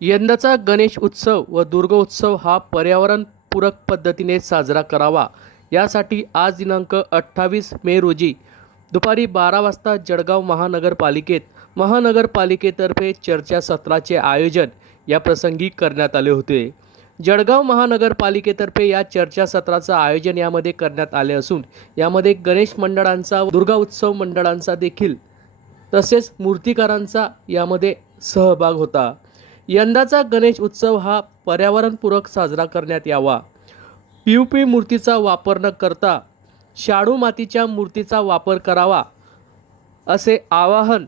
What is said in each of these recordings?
यंदाचा गणेश उत्सव व दुर्गोत्सव हा पर्यावरणपूरक पद्धतीने साजरा करावा. यासाठी आज दिनांक अठ्ठावीस मे रोजी दुपारी बारा वाजता जळगाव महानगरपालिकेत महानगरपालिकेतर्फे चर्चासत्राचे आयोजन या प्रसंगी करण्यात आले होते. जळगाव महानगरपालिकेतर्फे या चर्चासत्राचं आयोजन यामध्ये करण्यात आले असून यामध्ये गणेश मंडळांचा दुर्गा उत्सव मंडळांचा देखील तसेच मूर्तिकारांचा यामध्ये सहभाग होता. यंदाचा गणेश उत्सव हा पर्यावरणपूरक साजरा करण्यात यावा. पी यू पी मूर्तीचा वापर न करता शाडू मातीच्या मूर्तीचा वापर करावा असे आवाहन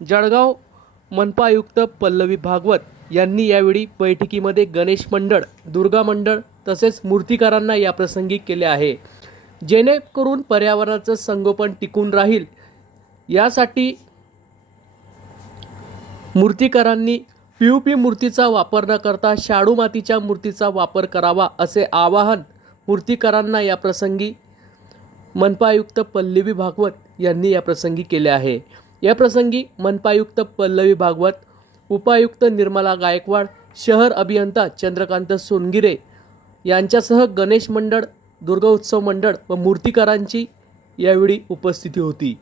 जळगाव मनपायुक्त पल्लवी भागवत यांनी यावेळी बैठकीमध्ये गणेश मंडळ दुर्गा मंडळ तसेच मूर्तिकारांना याप्रसंगी केले आहे. जेणेकरून पर्यावरणाचं संगोपन टिकून राहील यासाठी मूर्तिकारांनी पी यू पी मूर्तीचा वापर न करता शाडू मातीच्या मूर्तीचा वापर करावा असे आवाहन मूर्तिकारांना याप्रसंगी मनपायुक्त पल्लवी भागवत यांनी याप्रसंगी केले आहे. याप्रसंगी मनपायुक्त पल्लवी भागवत उपायुक्त निर्मला गायकवाड शहर अभियंता चंद्रकांत सोनगिरे यांच्यासह गणेश मंडळ दुर्गोत्सव मंडळ व मूर्तिकारांची यावेळी उपस्थिती होती.